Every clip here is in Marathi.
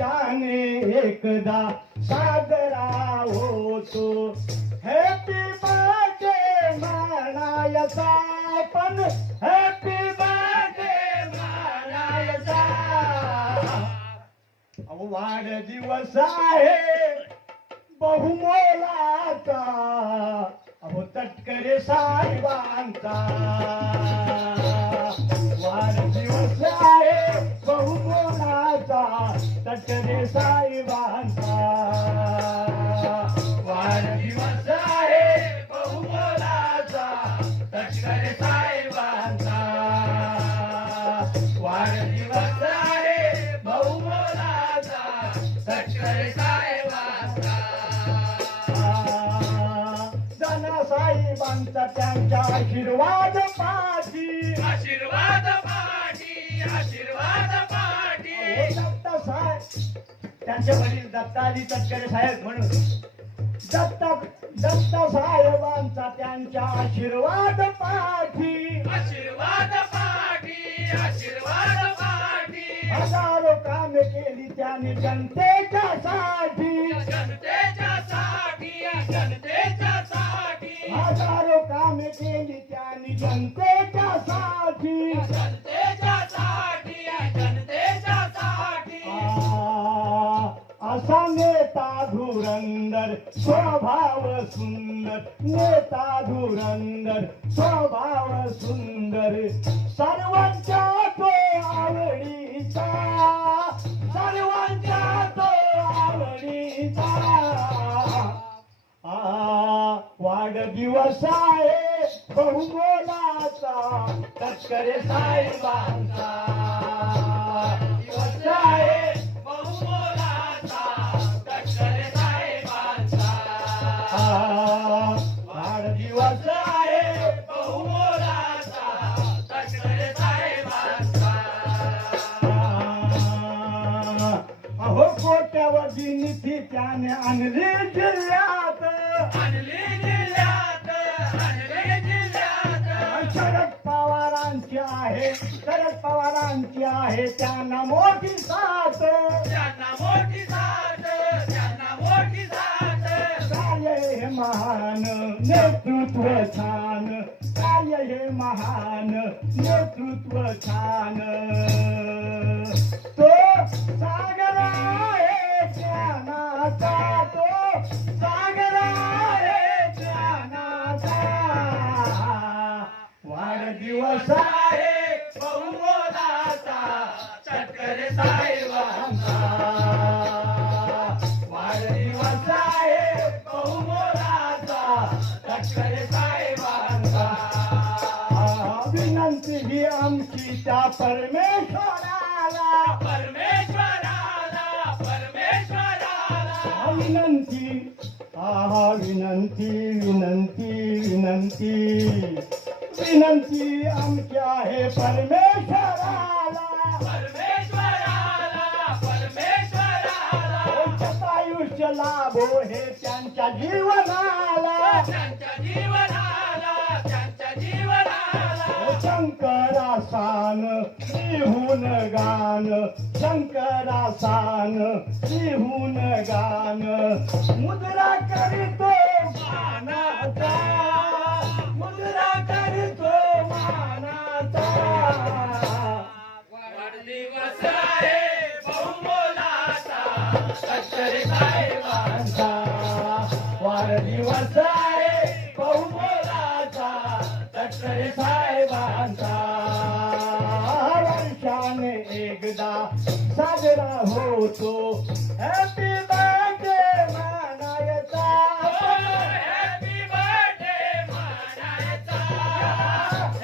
वर्षाने एकदा साजरा होतो हॅपी बर्थडे म्हणायचा पण हॅपी बर्थडे म्हणायचा वाढदिवस आहे. बहुमोलाचा. अहो तटकरे साहेबांचा. तटकरे साहेबांचा वाढदिवस आहे बहुमोलाचा तटकरे वाढदिवस आहे बहुमोलाचा त्यांच्या आशीर्वाद पा त्यांचे वडील दत्ताजी तटकरे साहेब म्हणून. दत्ता दत्ता साहेबांचा त्यांच्या आशीर्वाद पाठी. आशीर्वाद पाठी आशीर्वाद पाठी. हजारो कामे केली त्याने जनतेच्या साठी. जनतेच्या साठी जनतेच्या साठी. हजारो कामे केली त्याने जनतेच्या साठी. जनतेच्या असा नेता धुरंदर स्वभाव सुंदर नेता धुरंदर स्वभाव सुंदर. सर्वांच्या तो आवडीचा सर्वांच्या तो आवडीचा. आ, वाढदिवस आहे बहुमोलाचा तस्करे साहेबांचा. त्याने आणली जिल्ह्यात. आणली जिल्ह्यात आणली जिल्ह्यात. शरद पवारांची आहे शरद पवारांची आहे त्यांना मोठी साथ. त्यांना मोठी साथ त्यांना मोठी साथ. काय हे महान नेतृत्व छान. काय हे महान नेतृत्व छान. वाढदिवस आहे बहुमोलाचा. चटकरे साहेबांचा. वाढदिवस आहे बहुमोलाचा. चटकरे साहेबांचा. विनंती ही आमची त्या परमेश्वराला. परमेश्वराला विनंती. आहा विनंती विनंती विनंती. विनंती आमची आहे परमेश्वराला. परमेश्वराला. परमेश्वराला आयुष्य लाभो हे त्यांच्या जीवनाला. त्यांच्या जीवनाला. सान लिहून गान शंकरासान लिहून गान. मुद्रा करीतो मानाचा मुद्रा करीतो मानाचा. वाढदिवस आहे बहुमोलाचा चटकरे साहेबांचा वाढदिवस आहे बहुमोलाचा साहेबांचा साजरा होतो. हॅपी बर्थडे म्हणायचा हॅपी बर्थडे म्हणायचा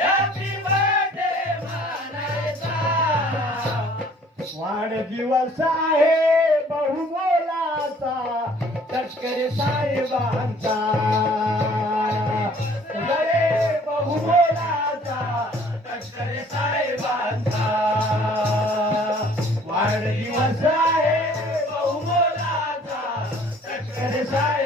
हॅपी बर्थडे म्हणायचा वाढदिवस आहे बहुमोलाचा. तटकरे साहेबांचा रे बहुमोलाचा तटकरे साहेबांचा. quer deixar